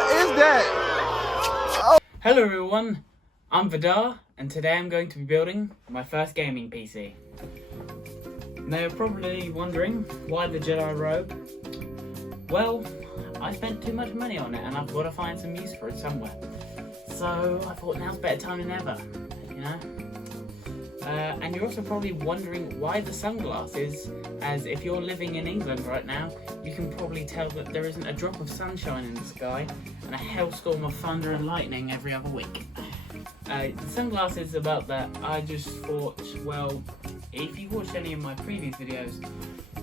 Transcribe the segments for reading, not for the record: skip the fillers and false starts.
What is that? Oh. Hello everyone, I'm Vidar, and today I'm going to be building my first gaming PC. Now you're probably wondering, why the Jedi robe? Well, I spent too much money on it and I've got to find some use for it somewhere. So I thought now's a better time than ever, you know? And you're also probably wondering why the sunglasses, as if you're living in England right now, you can probably tell that there isn't a drop of sunshine in the sky and a hailstorm of thunder and lightning every other week. The sunglasses about that, I just thought, well, if you watched any of my previous videos,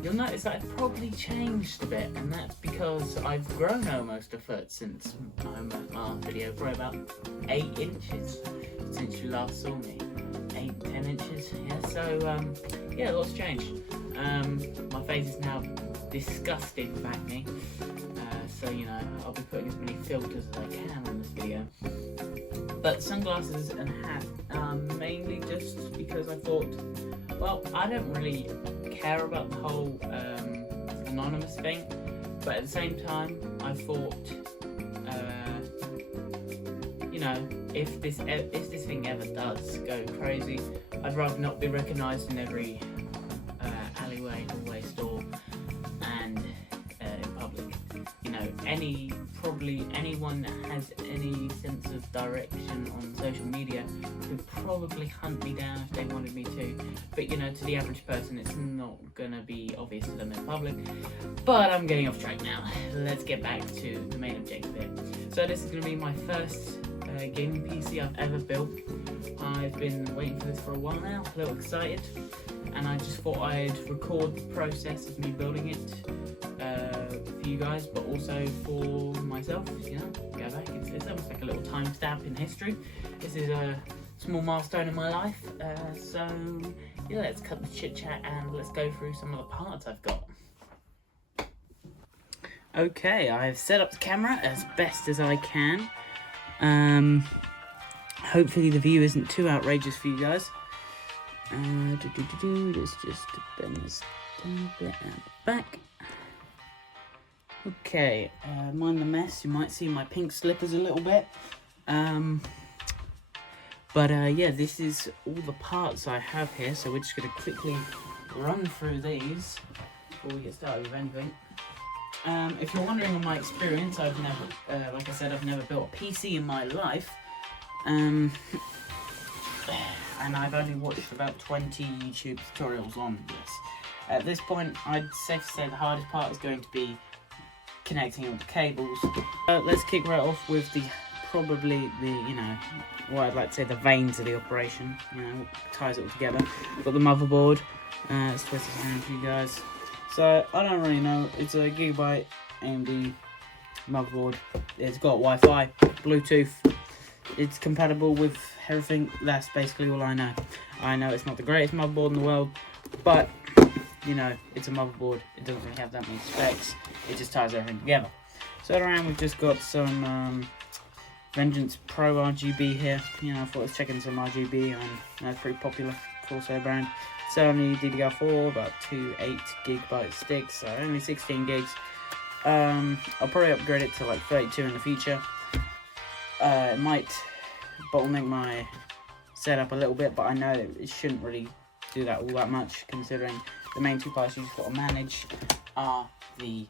you'll notice that I've probably changed a bit, and that's because I've grown almost a foot since my video, probably about 8 inches since you last saw me. 8-10 inches, yeah, so yeah, lots changed. My face is now disgusting with acne, so you know, I'll be putting as many filters as I can on this video. But sunglasses and hat, mainly just because I thought, well, I don't really care about the whole anonymous thing, but at the same time, I thought, you know, if this thing ever does go crazy, I'd rather not be recognised in every alleyway, hallway, store, and in public. You know, anyone that has any sense of direction on social media could probably hunt me down if they wanted me to. But you know, to the average person, it's not gonna be obvious to them in public. But I'm getting off track now. Let's get back to the main objective here. So this is gonna be my first gaming PC I've ever built. I've been waiting for this for a while now, a little excited, and I just thought I'd record the process of me building it for you guys, but also for myself, you know, go back. It's almost like a little timestamp in history. This is a small milestone in my life, so yeah, let's cut the chit chat and let's go through some of the parts I've got. Okay, I've set up the camera as best as I can. Hopefully the view isn't too outrageous for you guys. Let's just bend this down a bit and back. Okay, mind the mess. You might see my pink slippers a little bit. But yeah, this is all the parts I have here, so we're just going to quickly run through these before we get started with anything. If you're wondering on my experience, I've never, like I said, I've never built a PC in my life, and I've only watched about 20 YouTube tutorials on this. At this point, I'd safe to say the hardest part is going to be connecting all the cables. Let's kick right off with probably the, you know, what I'd like to say the veins of the operation, you know, ties it all together. Got the motherboard, let's twist this around for you guys. So, I don't really know, it's a Gigabyte AMD motherboard. It's got Wi-Fi, Bluetooth, it's compatible with everything. That's basically all I know. I know it's not the greatest motherboard in the world, but, you know, it's a motherboard. It doesn't really have that many specs. It just ties everything together. So around we've just got some Vengeance Pro RGB here. You know, I thought I was checking some RGB on, that's pretty popular, Corsair brand. Sony DDR4, about 2 8GB sticks, so only 16 gigs. I'll probably upgrade it to like 32 in the future. It might bottleneck my setup a little bit, but I know it shouldn't really do that all that much, considering the main two parts you just got to manage are the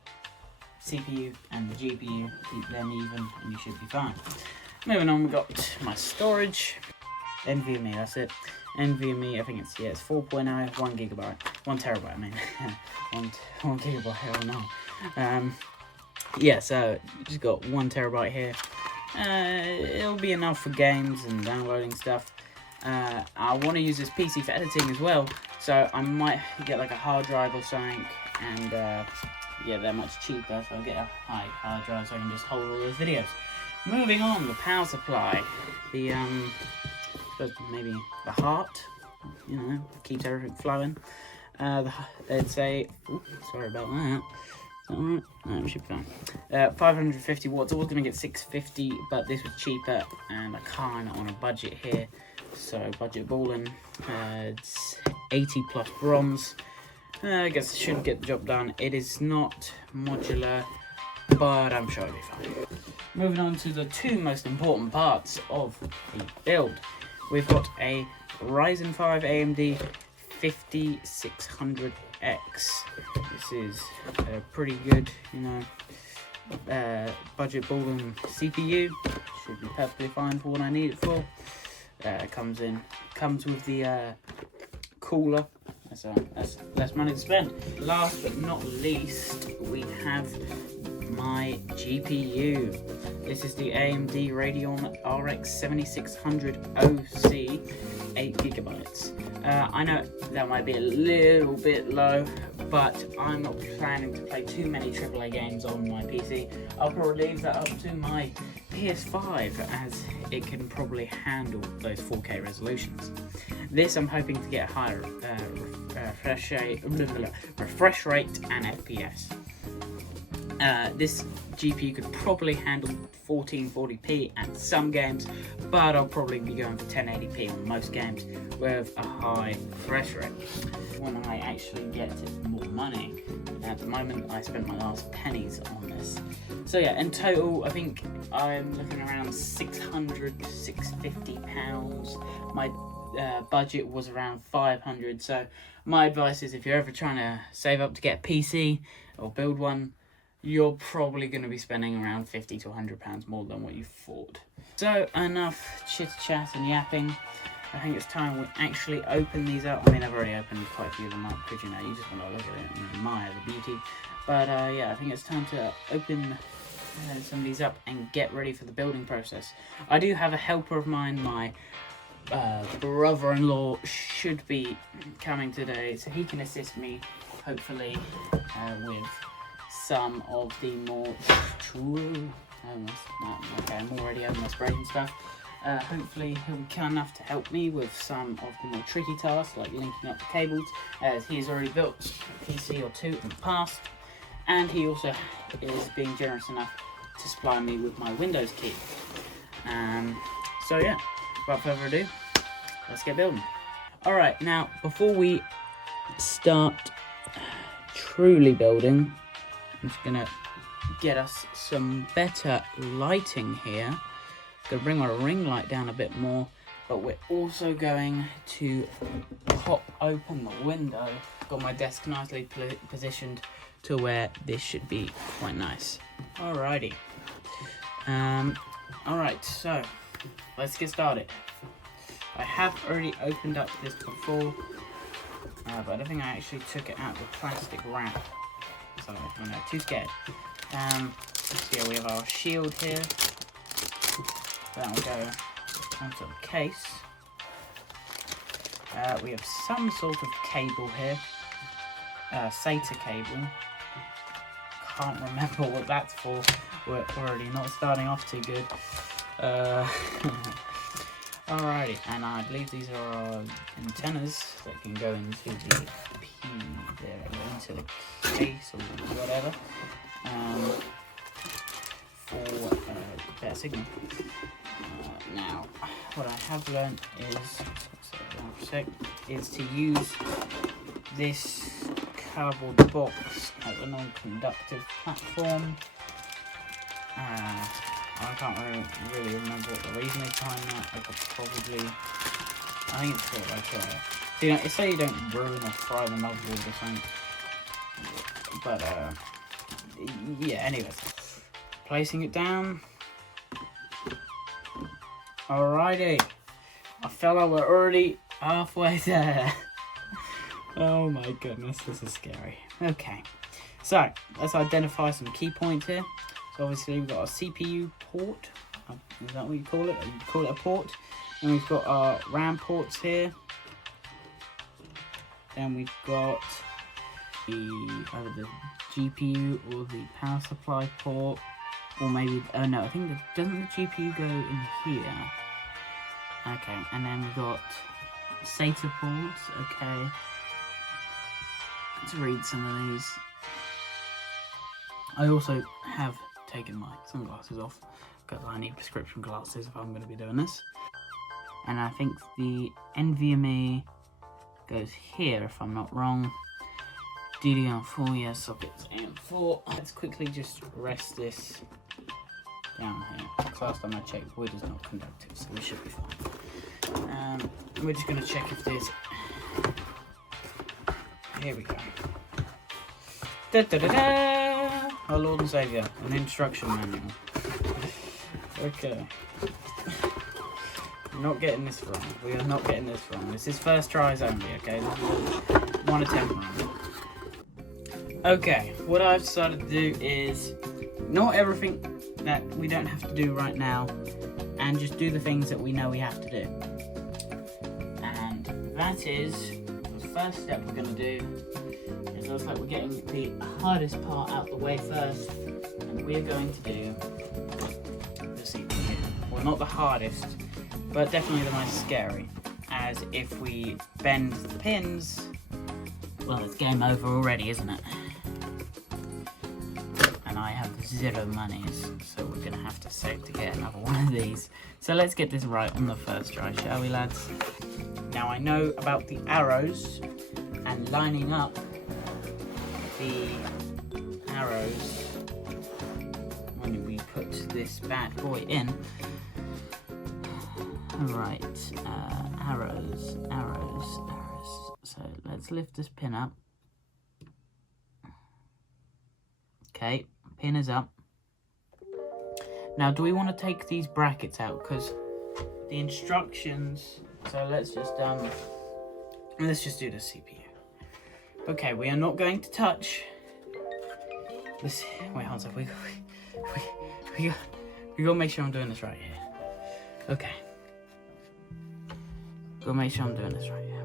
CPU and the GPU. Keep them even and you should be fine. Moving on, we've got my storage. NVMe, that's it. NVMe, I think it's 4.0, 1GB, 1TB, I mean, 1 gigabyte, hell no. Yeah, so you just got 1TB here. It'll be enough for games and downloading stuff. I want to use this PC for editing as well, so I might get like a hard drive or something, and yeah, they're much cheaper, so I'll get a hard drive so I can just hold all those videos. Moving on, the power supply. The maybe the heart, you know, keeps everything flowing. It's a, sorry about that. Is that alright? No, it should be fine. 550 watts. I was going to get 650, but this was cheaper, and I can't on a budget here. So budget balling. It's 80 plus bronze. I guess it should get the job done. It is not modular, but I'm sure it'll be fine. moving on to the two most important parts of the build. We've got a Ryzen 5 AMD 5600X. This is a pretty good, budget balling CPU. Should be perfectly fine for what I need it for. Comes with the cooler. That's less money to spend. Last but not least, we have my GPU. This is the AMD Radeon RX 7600 OC, 8GB. I know that might be a little bit low, but I'm not planning to play too many AAA games on my PC. I'll probably leave that up to my PS5, as it can probably handle those 4K resolutions. This I'm hoping to get a higher refresh rate and FPS. This GPU could probably handle 1440p at some games, but I'll probably be going for 1080p on most games with a high refresh rate. When I actually get more money, at the moment I spent my last pennies on this. So yeah, in total I think I'm looking around 600 to 650 pounds. My budget was around 500, so my advice is if you're ever trying to save up to get a PC or build one, you're probably going to be spending around 50 to 100 pounds more than what you thought. So enough chit chat and yapping. I think it's time we actually open these up. I mean, I've already opened quite a few of them up because you just want to look at it and admire the beauty. But yeah, I think it's time to open some of these up and get ready for the building process. I do have a helper of mine. My brother-in-law should be coming today, so he can assist me, hopefully, with some of the more I'm already almost breaking stuff. Hopefully he'll be kind enough to help me with some of the more tricky tasks, like linking up the cables, as he's already built a PC or two in the past, and he also is being generous enough to supply me with my Windows key. So yeah, without further ado, let's get building. Alright, now before we start truly building, I'm just gonna get us some better lighting here. Gonna bring my ring light down a bit more, but we're also going to pop open the window. Got my desk nicely positioned to where this should be quite nice. Alrighty. Alright, so let's get started. I have already opened up this before, but I don't think I actually took it out of the plastic wrap. So I'm not too scared. So we have our shield here. That will go onto the case. We have some sort of cable here. SATA cable. Can't remember what that's for. We're already not starting off too good. Alrighty, and I believe these are our antennas that can go into the into the case or whatever, for better signal. Now, what I have learned is to use this cardboard box as a non-conductive platform. I can't really remember what the reason is behind that. I think it's sort of like it's so you don't ruin or fry the motherboard or something. But yeah, anyways, placing it down. Alrighty, I felt like we're already halfway there. Oh my goodness, this is scary. Okay, so let's identify some key points here. So obviously we've got our CPU port. Is that what you call it? You call it a port. And we've got our RAM ports here. Then we've got either the GPU or the power supply port, or maybe no, I think doesn't the GPU go in here? Okay, and then we've got SATA ports. Okay, let's read some of these. I also have taken my sunglasses off because I need prescription glasses if I'm going to be doing this. And I think the NVMe goes here if I'm not wrong. DDR4, yeah, sockets AM4. Let's quickly just rest this down here. Last time I checked, wood is not conductive, so we should be fine. We're just going to check if there's... Here we go. Da da da da! Our Lord and Saviour, an instruction manual. Okay. We're not getting this wrong. We are not getting this wrong. This is first tries only, okay? This is one attempt round. Okay, what I've decided to do is not everything that we don't have to do right now, and just do the things that we know we have to do. And that is, the first step we're going to do, it looks like we're getting the hardest part out the way first, and we're going to do the CPU. Well, not the hardest, but definitely the most scary, as if we bend the pins, well, it's game over already, isn't it? And I have 0 monies, so we're gonna have to save to get another one of these. So let's get this right on the first try, shall we, lads? Now, I know about the arrows and lining up the arrows when we put this bad boy in. Alright, arrows. So let's lift this pin up. Okay, pin is up. Now, do we want to take these brackets out? Because the instructions... So let's just do the CPU. Okay, we are not going to touch this. Wait, hold on. We gotta make sure I'm doing this right here. Okay. Gotta make sure I'm doing this right here.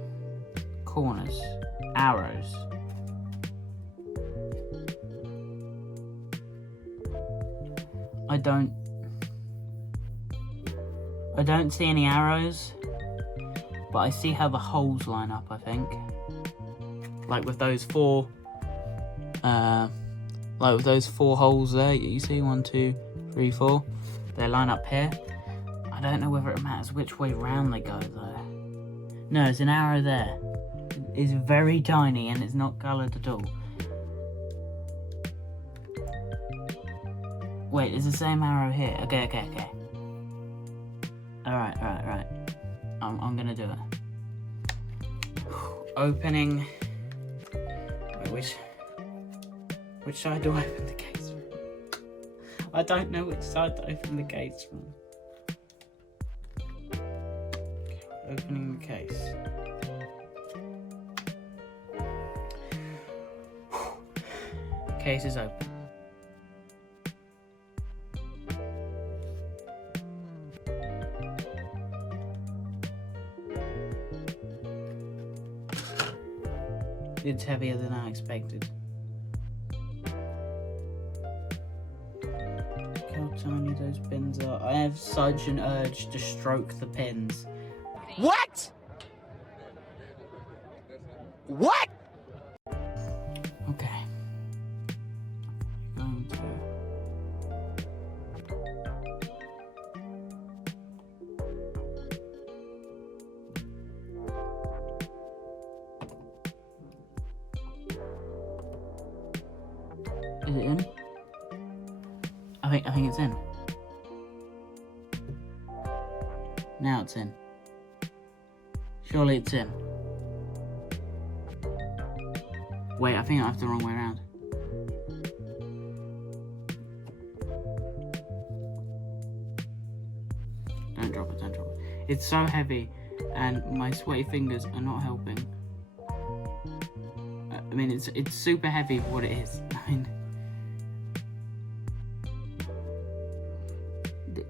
Corners, arrows. I don't see any arrows, but I see how the holes line up, I think. Like with those four holes there, you see 1, 2, 3, 4. They line up here. I don't know whether it matters which way round they go though. No, there's an arrow there. It's very tiny and it's not coloured at all. Wait, it's the same arrow here. Okay. Alright. I'm gonna do it. Opening. Wait, which side do I open the case from? I don't know which side to open the case from. Okay, opening the case. Case is open. It's heavier than I expected. Look how tiny those pins are. I have such an urge to stroke the pins. What? What? Okay. Going to... Is it in? I think it's in. Now it's in. Surely it's in. Wait, I think I have the wrong way around. Don't drop it. It's so heavy and my sweaty fingers are not helping. I mean, it's super heavy for what it is. I mean...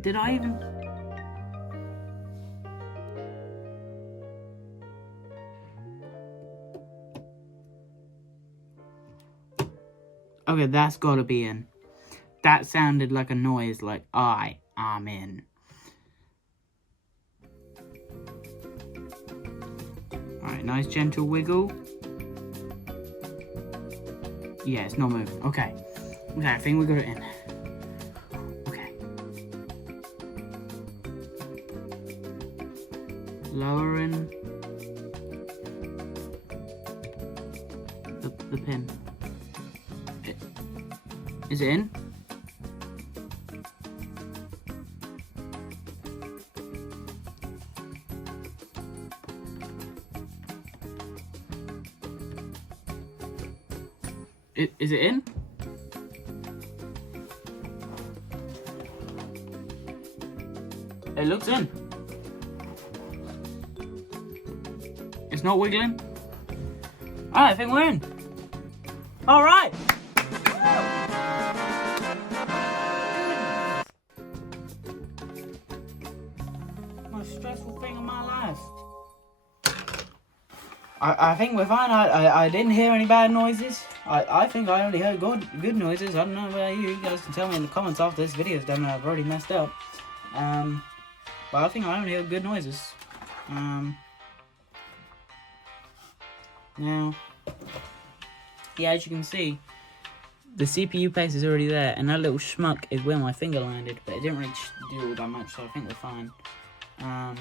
Did I even... Okay, that's gotta be in. That sounded like a noise, like, I am in. Alright, nice gentle wiggle. Yeah, it's not moving. Okay. Okay, I think we got it in. Lowering the pin. Is it in? Is it in? It looks in. It's not wiggling. Alright, I think we're in. Alright! Most stressful thing in my life. I think we're fine. I didn't hear any bad noises. I think I only heard good noises. I don't know about you. You guys can tell me in the comments after this video is done and I've already messed up. But I think I only heard good noises. Now, yeah, as you can see, the CPU paste is already there, and that little schmuck is where my finger landed, but it didn't really do all that much, so I think we're fine. I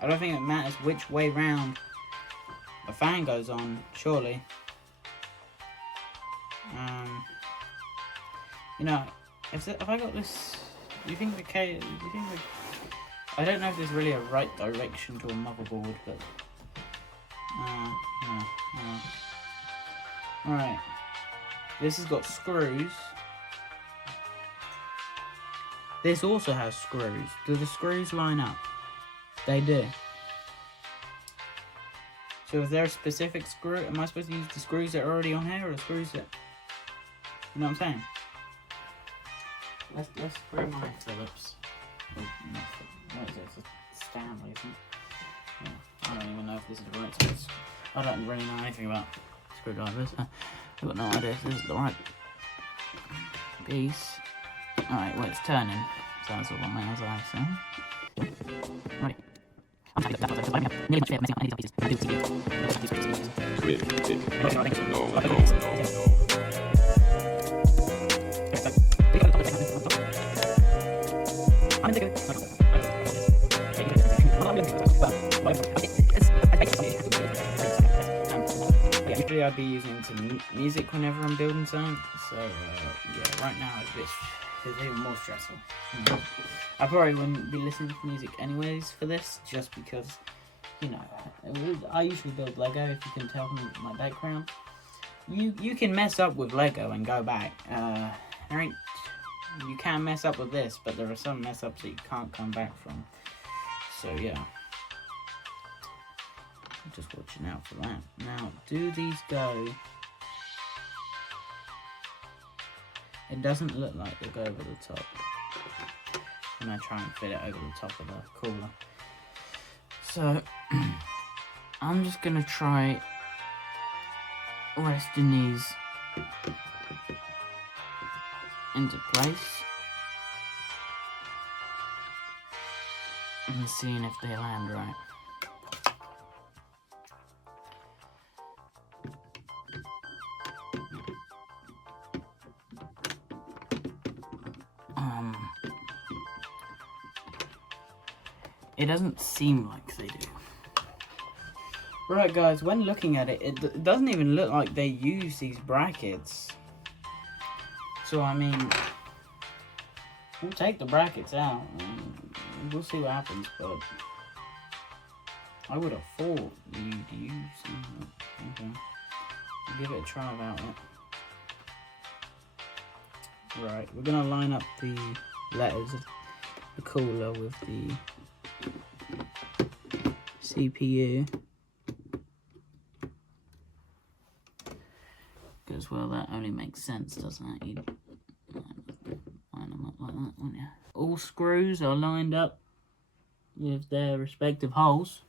don't think it matters which way round the fan goes on, surely. You know, if I got this, do you think I don't know if there's really a right direction to a motherboard, but no. Alright, this has got screws. This also has screws. Do the screws line up? They do. So is there a specific screw? Am I supposed to use the screws that are already on here, or the screws that... You know what I'm saying? Let's screw my Phillips. What is it? It's a Stanley, isn't it? Yeah, I don't even know if this is the right size. I don't really know anything about screwdrivers. I've got no idea if this is the right piece. Alright, well, it's turning. So that's all on my eye, so. Right. I'm trying to get that, but I'm nearly much fair messing up any of these pieces. I'm gonna usually I'd be using some music whenever I'm building something, so yeah, right now it's even more stressful. I probably wouldn't be listening to music anyways for this, just because, you know, I usually build Lego, if you can tell from my background. You can mess up with Lego and go back. You can mess up with this, but there are some mess ups that you can't come back from. So yeah. I'm just watching out for that. Now, do these go? It doesn't look like they go over the top. When I try and fit it over the top of the cooler. So, I'm just gonna try resting these into place and seeing if they land right. It doesn't seem like they do. Right guys, when looking at it, it doesn't even look like they use these brackets. So I mean, we'll take the brackets out and we'll see what happens, but I would have thought you'd use them. Okay, we'll give it a try without it. Right, we're gonna line up the letters of the cooler with the CPU. Because, well, that only makes sense, doesn't it? You'd line them up like that, wouldn't you? All screws are lined up with their respective holes.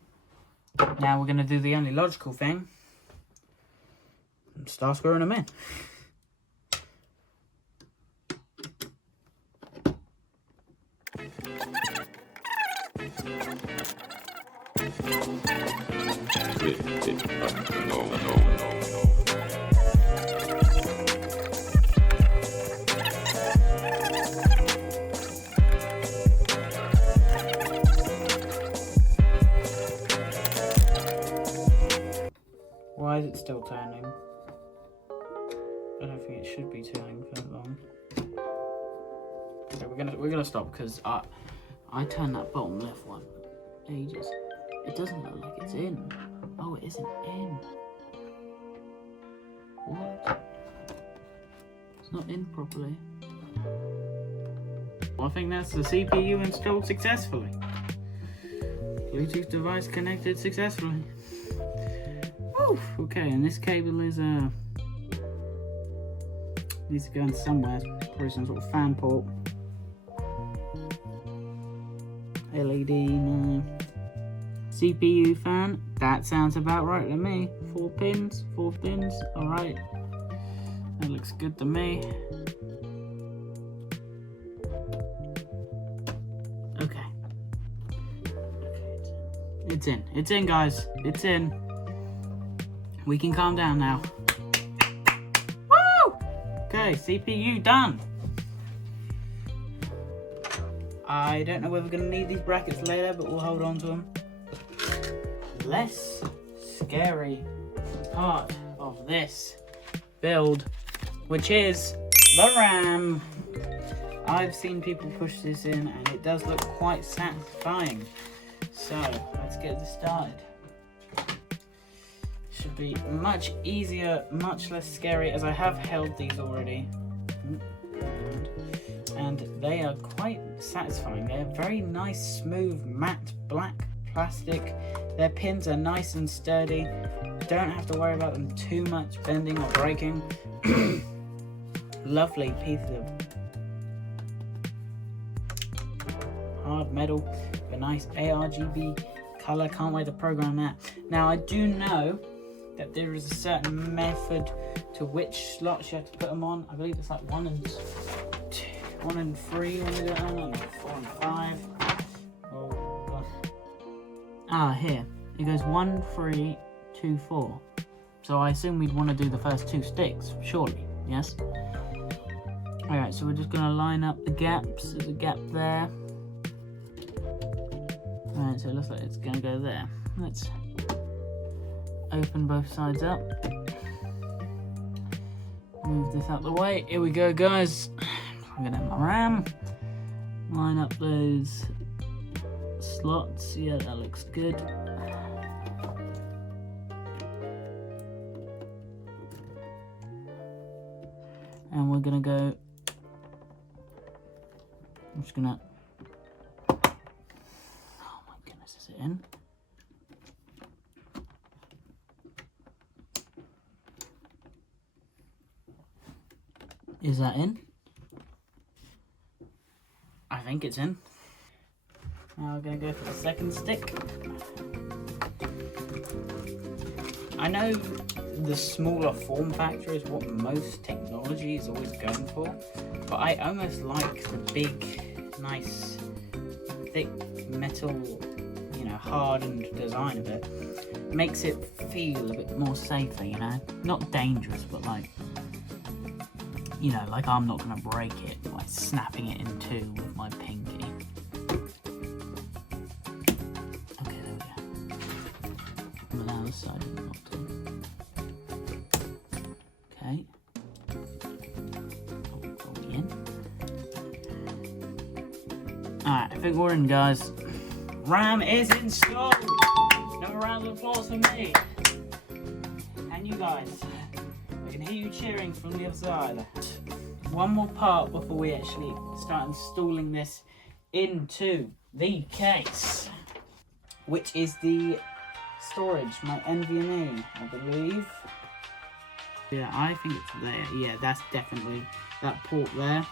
Now we're going to do the only logical thing and start screwing them in. Why is it still turning? I don't think it should be turning for that long. Okay, we're gonna stop because I turned that bottom left one ages. It doesn't look like it's in. Oh, it isn't in. What? It's not in properly. Well, I think that's the CPU installed successfully. Bluetooth device connected successfully. Woo! Okay, and this cable is needs to go in somewhere. Probably some sort of fan port. LED, no. CPU fan. That sounds about right to me. 4 pins. Alright. That looks good to me. Okay. It's in, guys. It's in. We can calm down now. Woo! Okay, CPU done. I don't know whether we're going to need these brackets later, but we'll hold on to them. Less scary part of this build, which is the RAM. I've seen people push this in and it does look quite satisfying. So let's get this started. Should be much easier, much less scary, as I have held these already. And they are quite satisfying. They're very nice, smooth, matte black plastic. Their pins are nice and sturdy. Don't have to worry about them too much bending or breaking. Lovely piece of hard metal. A nice ARGB color. Can't wait to program that. Now I do know that there is a certain method to which slots you have to put them on. I believe it's like 1 and 2. 1 and 3 when you do it on, 4 and 5. Here. It goes 1, 3, 2, 4. So I assume we'd want to do the first 2 sticks, surely, yes? Alright, so we're just going to line up the gaps. There's a gap there. Alright, so it looks like it's going to go there. Let's open both sides up. Move this out the way. Here we go, guys. I'm gonna have my RAM. Line up those slots. Yeah, that looks good. And we're gonna go. I'm just gonna. Oh my goodness, is it in? Is that in? I think it's in. Now we're going to go for the second stick. I know the smaller form factor is what most technology is always going for, but I almost like the big, nice, thick metal, you know, hardened design of it. Makes it feel a bit more safer, you know? Not dangerous, but like, you know, like I'm not going to break it by snapping it in 2 with my pinky. Okay, there we go. On the other side of the bottom. Okay. Are we in? Alright, I think we're in, guys. RAM is installed! Another round of applause for me. And you guys. I can hear you cheering from the other side. One more part before we actually start installing this into the case, which is the storage, my NVMe, I believe. Yeah, I think it's there. Yeah, that's definitely that port there.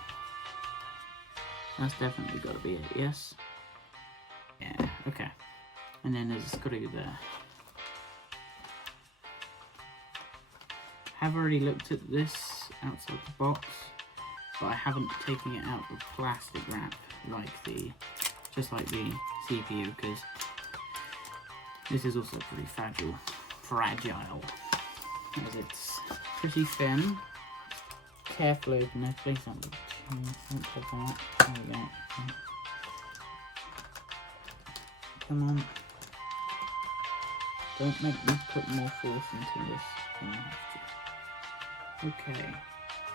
That's definitely got to be it, yes? Yeah, okay. And then there's a screw there. I've already looked at this outside the box, but I haven't taken it out of plastic wrap just like the CPU, because this is also pretty fragile, as it's pretty thin. Carefully open it, please don't put that. There we go. Come on. Don't make me put more force into this than I have to. Okay,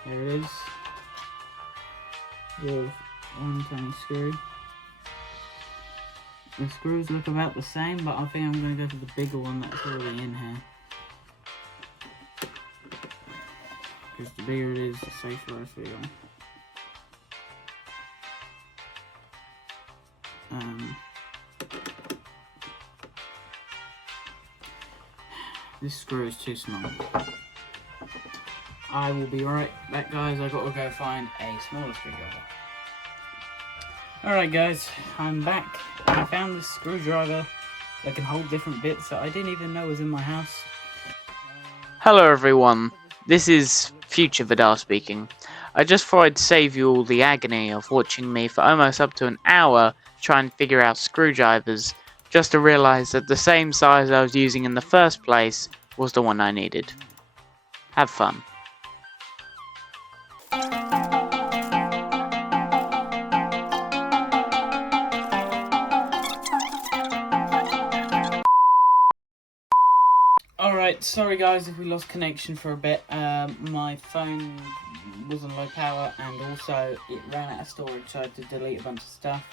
there it is. With one tiny screw. The screws look about the same, but I think I'm going to go for the bigger one that's already in here. Because the bigger it is, the safer I feel. This screw is too small. I will be right back, guys. I've got to go find a smaller screwdriver. Alright guys, I'm back. I found this screwdriver that can hold different bits that I didn't even know was in my house. Hello everyone, this is Future Vidar speaking. I just thought I'd save you all the agony of watching me for almost up to an hour try and figure out screwdrivers, just to realise that the same size I was using in the first place was the one I needed. Have fun. Alright, sorry guys if we lost connection for a bit. My phone was on low power and also it ran out of storage, so I had to delete a bunch of stuff.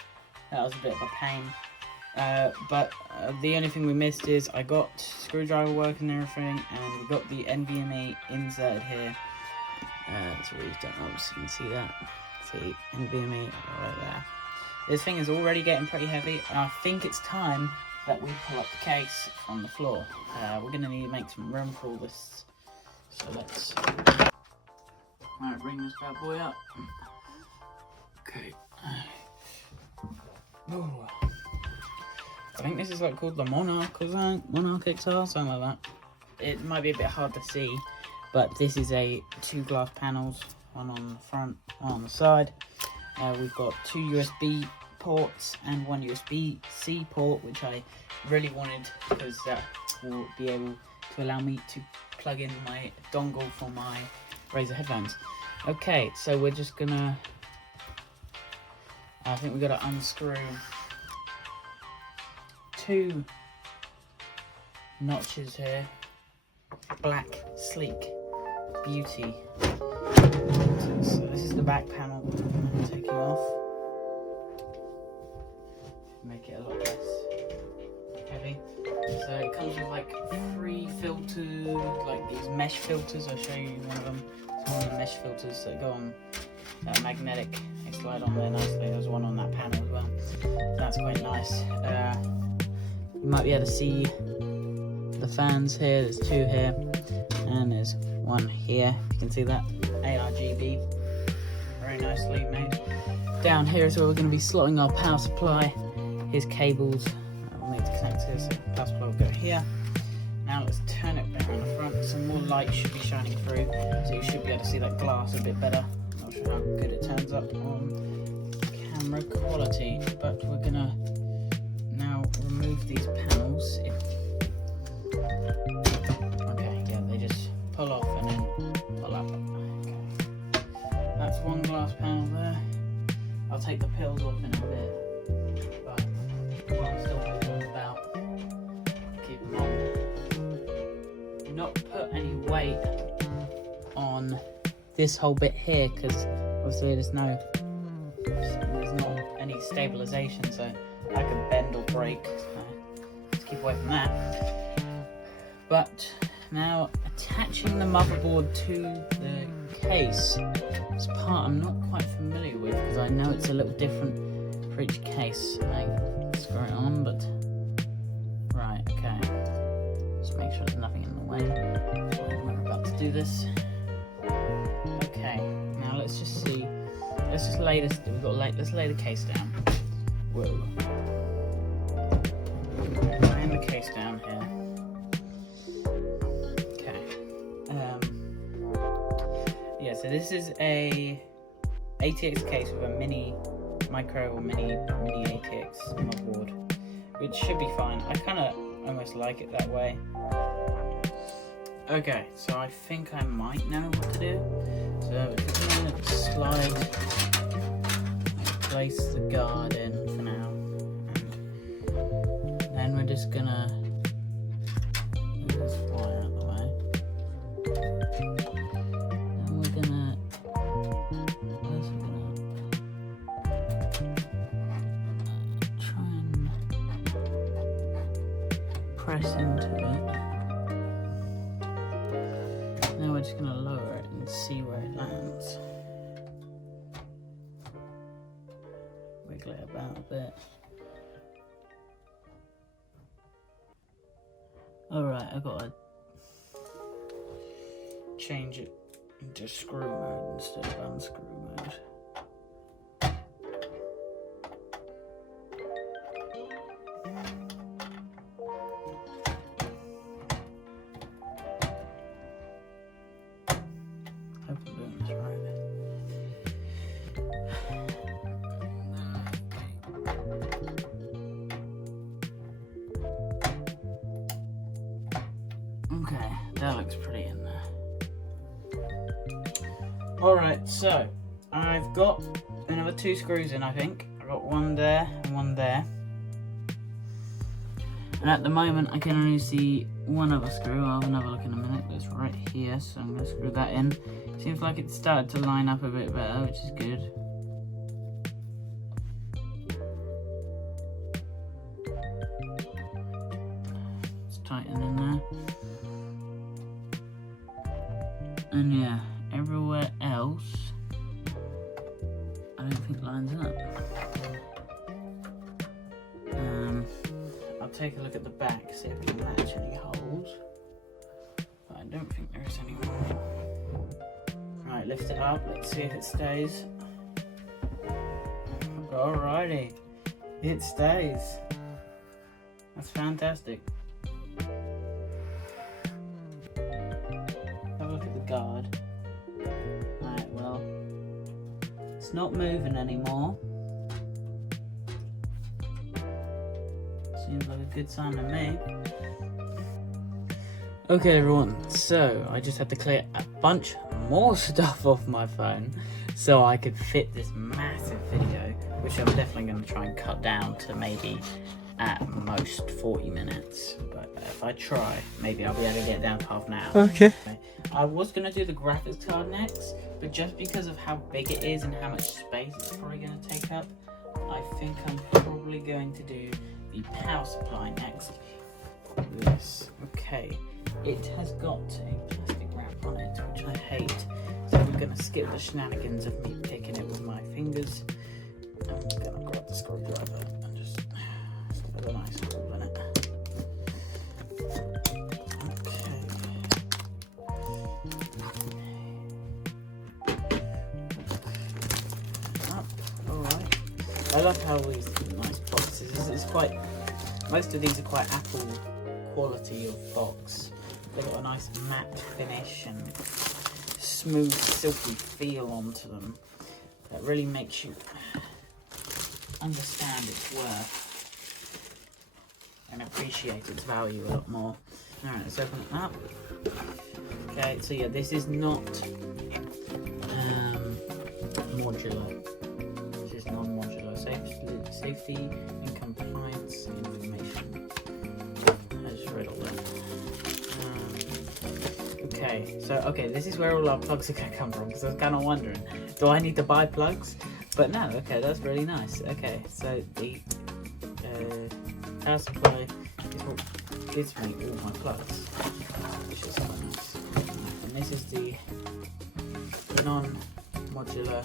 That was a bit of a pain. But the only thing we missed is I got screwdriver working and everything, and we got the NVMe inserted here. So we don't know if you can see that. See, NVMe right there. This thing is already getting pretty heavy, and I think it's time that we pull up the case from the floor. We're going to need to make some room for all this. So let's bring this bad boy up. Okay. Ooh. I think this is like called the Monarch or something. Monarch XR, something like that. It might be a bit hard to see, but this is two glass panels, one on the front, one on the side. We've got two USB ports and one USB-C port, which I really wanted because that will be able to allow me to plug in my dongle for my Razer headphones. Okay, so we're just gonna, I think we gotta unscrew two notches here. Black, sleek, beauty. So this is the back panel. I'm gonna take it off. Make it a lot less heavy. So it comes with like 3 filters, like these mesh filters. I'll show you one of them. It's one of the mesh filters that go on magnetic. They slide on there nicely. There's one on that panel as well. So that's quite nice. You might be able to see the fans here. There's 2 here, and there's 1 here. You can see that ARGB, very nicely made. Down here is where we're going to be slotting our power supply. Here's cables. We'll need to connect this. So power supply will go here. Now let's turn it around the front. Some more light should be shining through, so you should be able to see that glass a bit better. Not sure how good it turns up on camera quality, but we're gonna now remove these panels. Okay, yeah, they just pull off and then pull up. Okay. That's 1 glass panel there. I'll take the pills off in a bit. What I'm still thinking about, keep them on. Do not put any weight on this whole bit here, because obviously there's not any stabilization, so I could bend or break. So let's keep away from that. But now attaching the motherboard to the case. This part I'm not quite familiar with because I know it's a little different for each case. Screw it on, but right, okay. Just make sure there's nothing in the way when we're about to do this. Okay, now let's just see. Let's just lay this. Let's lay the case down. Whoa. Laying the case down here. Okay. Yeah. So this is a ATX case with a mini micro or mini ATX motherboard, which should be fine. I kind of almost like it that way. Okay, so I think I might know what to do. So I'm going to slide and place the guard in for now, and then we're just gonna move this wire out of the way. And we're gonna try and press into it. Now we're just going to lower it and see where it lands. Wiggle it about a bit. Alright, I've got to change it into screw mode instead of unscrew mode. Hope I'm doing this right. Okay, that looks pretty in there. Alright, so I've got another 2 screws in, I think. I've got one there and one there. And at the moment I can only see one other screw. I'll have another look in a minute, but it's right here, so I'm going to screw that in. Seems like it's started to line up a bit better, which is good. It's tighten in there. And yeah, everywhere else I don't think lines up. I'll take a look at the back, see if we can match any holes. But I don't think there is any more. Right, lift it up, let's see if it stays. Alrighty, it stays. That's fantastic. Have a look at the guard. Right, well, it's not moving anymore. Seems like a good sign to me. Okay everyone, so I just had to clear a bunch more stuff off my phone so I could fit this massive video, which I'm definitely going to try and cut down to maybe at most 40 minutes. But if I try, maybe I'll be able to get it down to half an hour. Okay. I was going to do the graphics card next, but just because of how big it is and how much space it's probably going to take up, I think I'm probably going to do the power supply next. This. Okay. It has got a plastic wrap on it, which I hate. So we're going to skip the shenanigans of me picking it with my fingers. I'm going to grab the screwdriver and just put a nice hole in it. Alright. I love how these nice boxes. It's quite. Most of these are quite Apple quality of box. They've got a nice matte finish and smooth, silky feel onto them that really makes you understand its worth and appreciate its value a lot more. Alright, let's open it up. Okay, so yeah, this is not modular. This is non-modular. Safety and compliance information. I just read all that. Okay, so this is where all our plugs are going to come from, because I was kind of wondering, do I need to buy plugs? But no, okay, that's really nice. Okay, so the power supply is what gives me all my plugs, which is quite nice. And this is the non-modular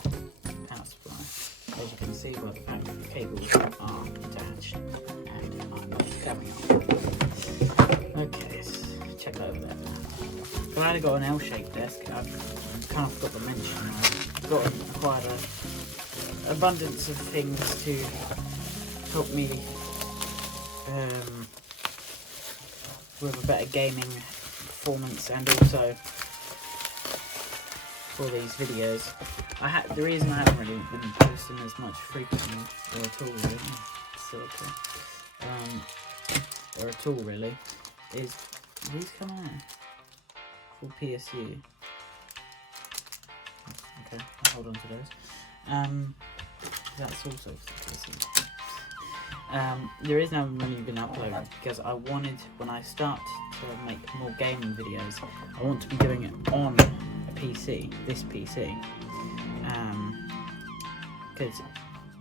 power supply. As you can see, well, the fact that the cables are attached and are not coming off. Okay, let's check that over there. Glad I got an L-shaped desk. I've kind of forgot to mention I've got quite an abundance of things to help me with a better gaming performance, and also for these videos. The reason I haven't really been posting as much frequently or at all really, or at all really, is these come out for PSU. Okay, I'll hold on to those. That's also for PSU. The reason I haven't really been uploading because I wanted, when I start to make more gaming videos, I want to be doing it on a PC, this PC. Because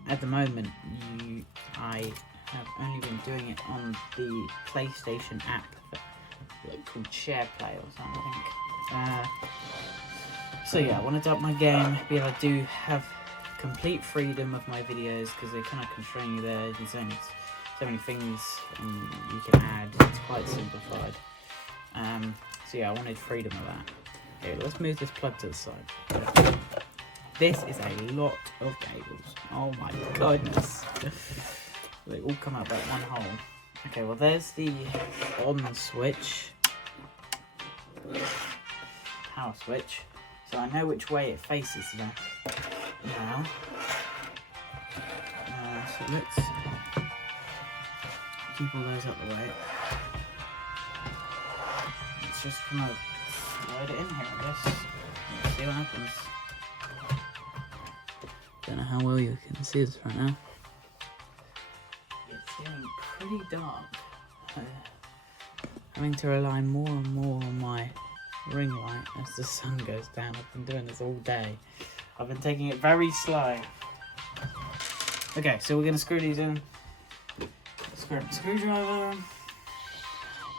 at the moment I have only been doing it on the PlayStation app called SharePlay or something. So yeah, I wanted to up my game, but I do have complete freedom of my videos because they kind of constrain you there. There's only so many things you can add. It's quite simplified. So yeah, I wanted freedom of that. Okay, let's move this plug to the side. This is a lot of cables. Oh my goodness. They all come out that one hole. Okay, well there's the on switch. Power switch. So I know which way it faces now. So let's keep all those up the way. Let's just kind of slide it in here, I guess. Let's see what happens. Don't know how well you can see this right now. It's getting pretty dark. Having to rely more and more on my ring light as the sun goes down. I've been doing this all day. I've been taking it very slow. Okay, so we're going to screw these in. Screw up the screwdriver.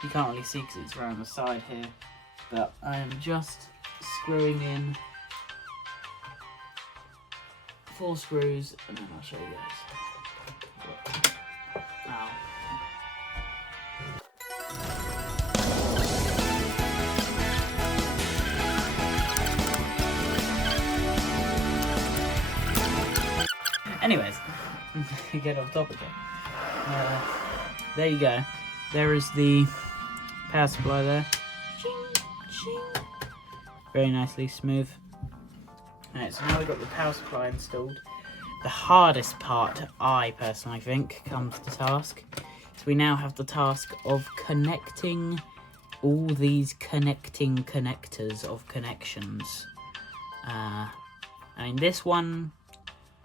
You can't really see because it's right on the side here, but I am just screwing in 4 screws and then I'll show you guys. Ow. Anyways, get off topic again. There you go. There is the power supply there. Ching, ching. Very nicely smooth. Alright, so now we've got the power supply installed. The hardest part, I personally think, comes to task. So we now have the task of connecting all these connecting connectors of connections. I mean, this one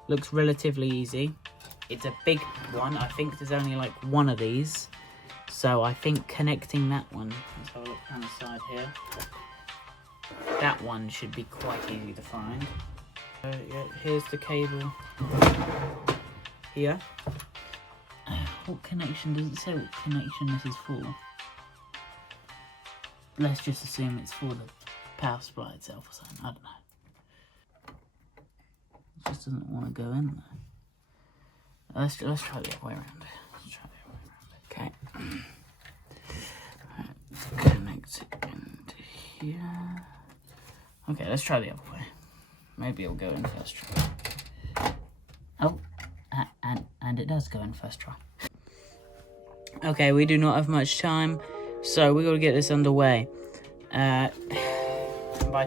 looks relatively easy. It's a big one. I think there's only like one of these. So I think connecting that one, let's have a look down the side here. That one should be quite easy to find. Yeah, here's the cable here. What connection, does it say what connection this is for? Let's just assume it's for the power supply itself or something, I don't know. It just doesn't want to go in there. Let's try the other way around. Okay. Right, connect it into here. Okay, let's try the other way. Maybe it'll go in first try. Oh, and it does go in first try. Okay, we do not have much time, so we got to get this underway. By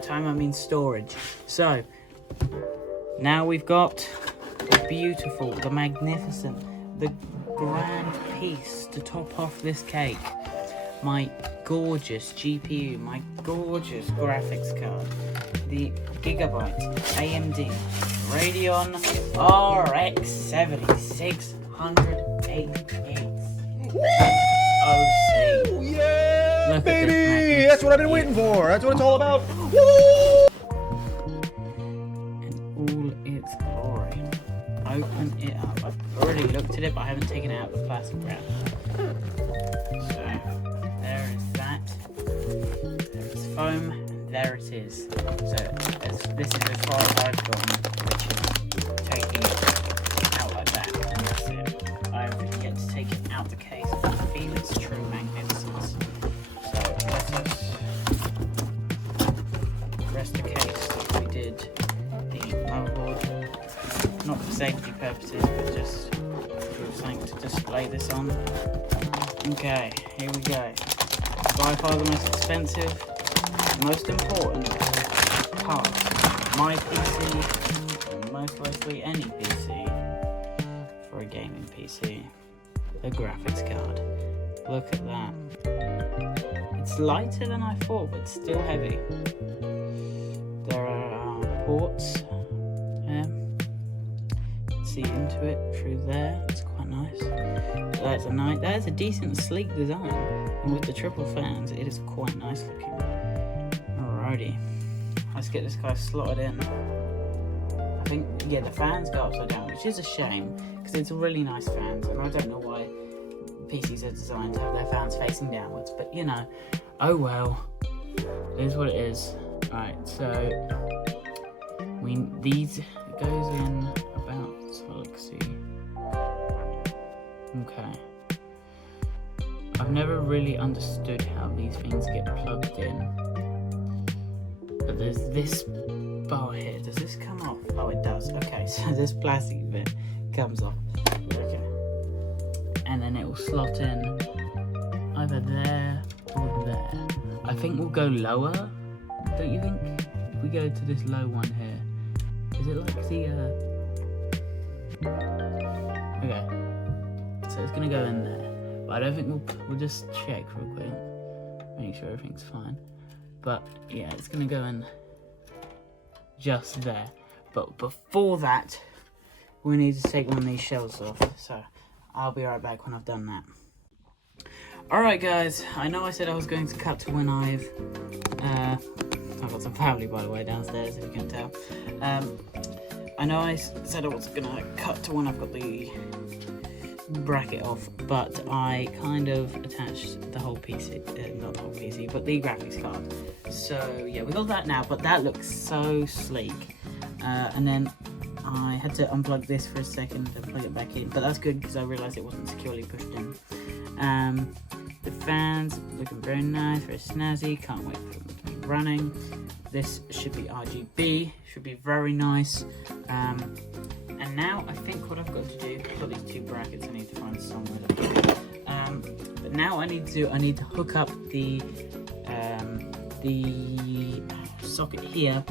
time I mean storage. So now we've got the beautiful, the magnificent, the grand piece to top off this cake. My gorgeous GPU, my gorgeous graphics card, the Gigabyte AMD Radeon RX 7600 OC. Yeah, Look baby! That's what I've been waiting for. That's what it's all about. In all its glory. Open it up. I've already looked at it, but I haven't taken it out of the plastic wrap. So, there is that. There's foam, and there it is. So, this is as far as I've gone, which is taking it out like that. And that's it. I have yet to take it out the case and feel its true magnificence. So, let us rest the case like we did the motherboard. Not for safety purposes, but just for something to display this on. Okay, here we go. By far the most expensive, most important part of my PC, and most likely any PC, for a gaming PC, the graphics card. Look at that. It's lighter than I thought, but still heavy. There are ports. See into it through there. It's quite nice. That is a decent, sleek design, and with the triple fans, it is quite nice looking. Alrighty, let's get this guy slotted in. I think, yeah, the fans go upside down, which is a shame because it's really nice fans, and I don't know why PCs are designed to have their fans facing downwards, but you know, oh well, it is what it is. Alright, so these goes in about, so let's see. Okay. I've never really understood how these things get plugged in. But there's this bar here. Does this come off? Oh, it does. Okay, so this plastic bit comes off. Okay. And then it will slot in either there or there. I think we'll go lower, don't you think? If we go to this low one here. Is it like the, Okay. So it's gonna go in there. But I don't think we'll just check real quick. Make sure everything's fine. But yeah, it's gonna go in just there. But before that, we need to take one of these shells off. So I'll be right back when I've done that. Alright guys, I know I said I was going to cut to when I've got some family by the way downstairs, if you can tell. I know I said I was gonna cut to when I've got the bracket off, but I kind of attached the whole PC, not the whole PC, but the graphics card. So yeah, we got that now, but that looks so sleek. And then I had to unplug this for a second and plug it back in, but that's good because I realised it wasn't securely pushed in. The fans looking very nice, very snazzy, can't wait for them to be running. This should be RGB, should be very nice. And now I think what I've got to do, I've got these two brackets I need to find somewhere to put. But now I need to hook up the socket here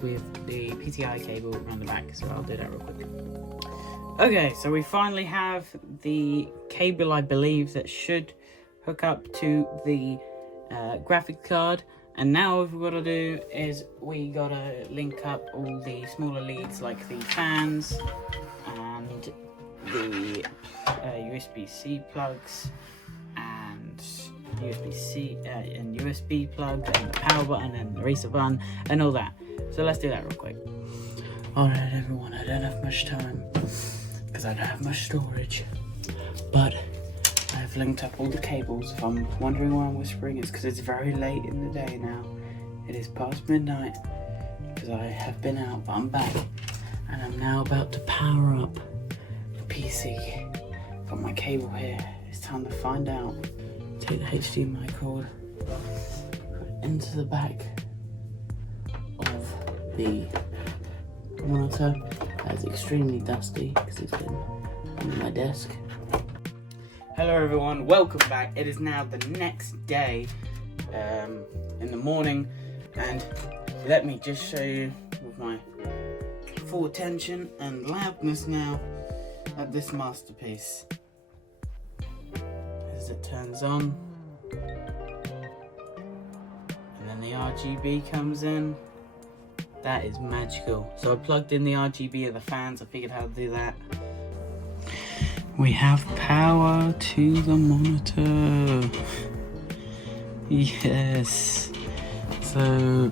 with the PCI cable around the back, so I'll do that real quick. Okay, so we finally have the cable, I believe, that should hook up to the graphics card. And now what we've got to do is we got to link up all the smaller leads like the fans and the USB-C plugs and USB-C and USB plug and the power button and the reset button and all that. So let's do that real quick. Alright everyone, I don't have much time because I don't have much storage, but I've linked up all the cables. If I'm wondering why I'm whispering, it's because it's very late in the day now. It is past midnight because I have been out, but I'm back and I'm now about to power up the PC. Got my cable here. It's time to find out. Take the HDMI cord, put it into the back of the monitor. That's extremely dusty because it's been on my desk. Hello everyone, welcome back. It is now the next day in the morning, and let me just show you with my full attention and loudness now at this masterpiece. As it turns on, and then the RGB comes in. That is magical. So I plugged in the RGB of the fans. I figured how to do that. We have power to the monitor. Yes. So,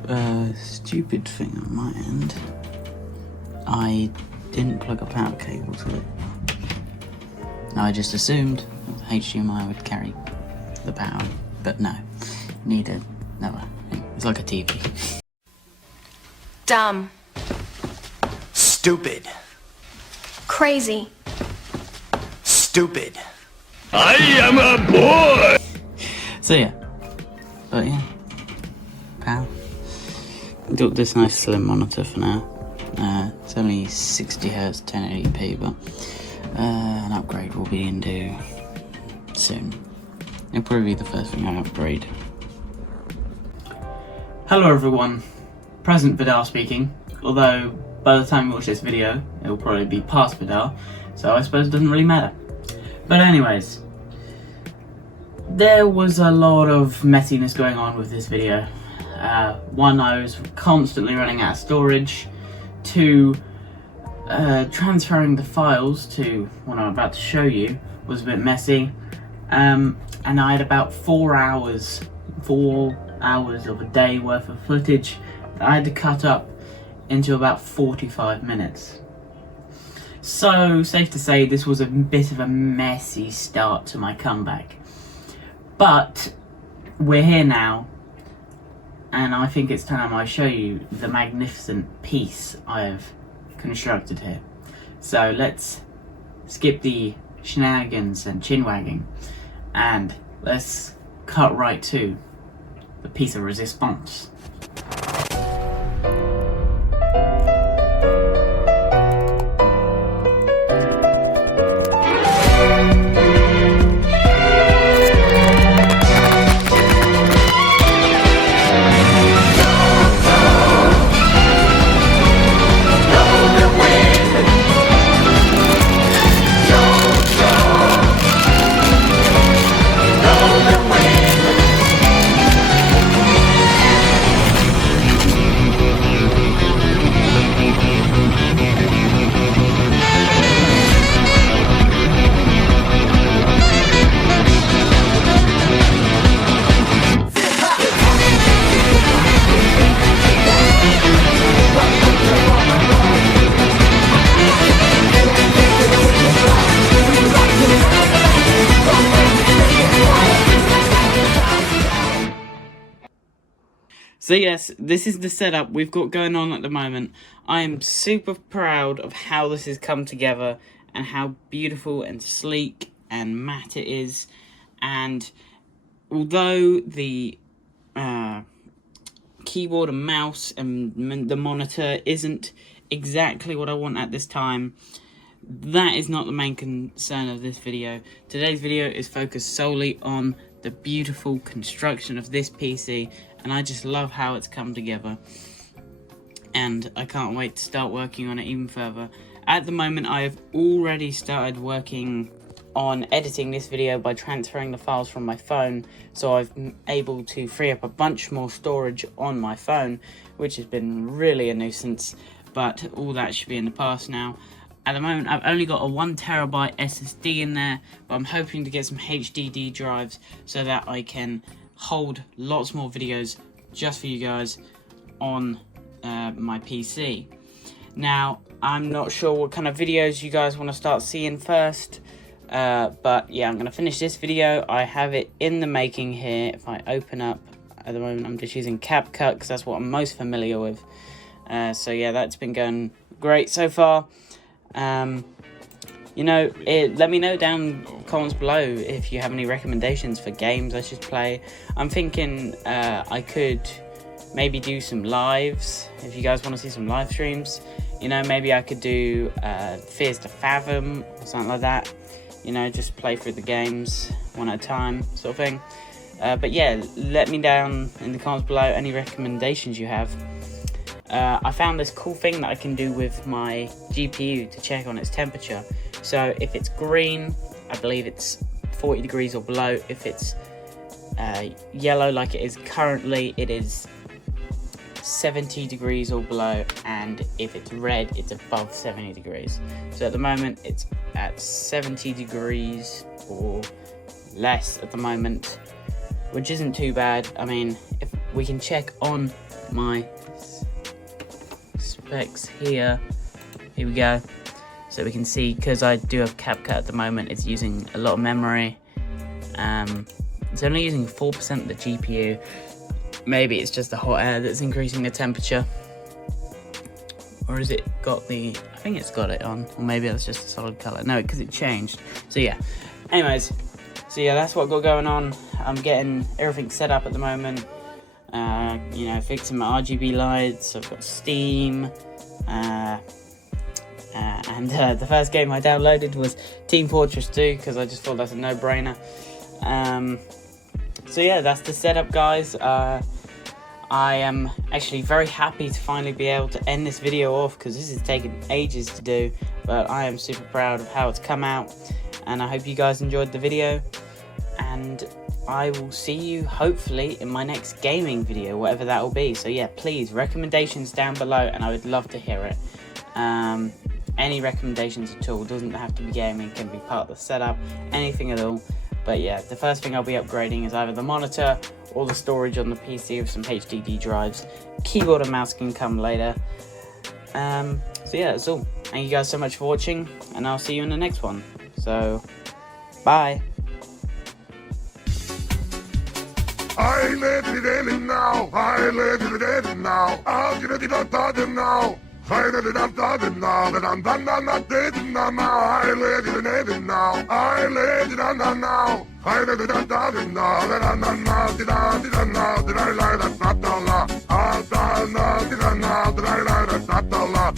stupid thing on my end. I didn't plug a power cable to it. I just assumed HDMI would carry the power, but no. Needed another thing. It's like a TV. Dumb. Stupid. Crazy. Stupid. I am a boy! So yeah. But yeah. Power. Got this nice slim monitor for now. It's only 60Hz 1080p, but an upgrade will be in due soon. It'll probably be the first thing I upgrade. Hello everyone. Present Vidal speaking, although by the time you watch this video, it will probably be past Vidal, so I suppose it doesn't really matter. But anyways, there was a lot of messiness going on with this video. One, I was constantly running out of storage. Two, transferring the files to what I'm about to show you was a bit messy. And I had about 4 hours of a day worth of footage that I had to cut up into about 45 minutes. So, safe to say this was a bit of a messy start to my comeback. But we're here now, and I think it's time I show you the magnificent piece I have constructed here. So let's skip the shenanigans and chin wagging, and let's cut right to the piece of resistance. So yes, this is the setup we've got going on at the moment. I am super proud of how this has come together and how beautiful and sleek and matte it is. And although the keyboard and mouse and the monitor isn't exactly what I want at this time, that is not the main concern of this video. Today's video is focused solely on the beautiful construction of this PC, and I just love how it's come together, and I can't wait to start working on it even further. At the moment, I have already started working on editing this video by transferring the files from my phone, so I've been able to free up a bunch more storage on my phone, which has been really a nuisance, but all that should be in the past now. At the moment, I've only got a 1TB SSD in there, but I'm hoping to get some HDD drives so that I can hold lots more videos just for you guys on my PC. Now, I'm not sure what kind of videos you guys want to start seeing first, but yeah, I'm going to finish this video. I have it in the making here. If I open up, at the moment I'm just using CapCut because that's what I'm most familiar with. So yeah, that's been going great so far. You know, let me know down in the comments below if you have any recommendations for games I should play. I'm thinking I could maybe do some lives, if you guys want to see some live streams. You know, maybe I could do Fears to Fathom or something like that. You know, just play through the games one at a time, sort of thing. But yeah, let me down in the comments below any recommendations you have. I found this cool thing that I can do with my GPU to check on its temperature. So if it's green, I believe it's 40 degrees or below. If it's yellow like it is currently, it is 70 degrees or below, and if it's red, it's above 70 degrees. So at the moment it's at 70 degrees or less at the moment, which isn't too bad. I mean, if we can check on my specs here we go, so we can see, because I do have CapCut at the moment, it's using a lot of memory. It's only using 4% of the GPU. Maybe it's just the hot air that's increasing the temperature, or has it got the, I think it's got it on, or maybe that's just a solid color. No, because it changed. So yeah, anyways, so yeah, that's what I've got going on. I'm getting everything set up at the moment. You know, fixing my RGB lights. I've got Steam, and the first game I downloaded was Team Fortress 2 because I just thought that's a no-brainer. So yeah, that's the setup, guys. I am actually very happy to finally be able to end this video off, because this has taken ages to do, but I am super proud of how it's come out, and I hope you guys enjoyed the video, and I will see you hopefully in my next gaming video, whatever that will be. So yeah, please, recommendations down below, and I would love to hear it. Any recommendations at all, doesn't have to be gaming, can be part of the setup, anything at all. But yeah, the first thing I'll be upgrading is either the monitor or the storage on the PC with some HDD drives. Keyboard and mouse can come later. So yeah, that's all. Thank you guys so much for watching, and I'll see you in the next one. So, bye. I let it in now. I let it in now. I'll get it up now. I let it up now. That I'm done not dead now. I let it in now. I let it on now. I let it up now. That I'm done now. Did I lie that not Allah? Did I lie that not Allah?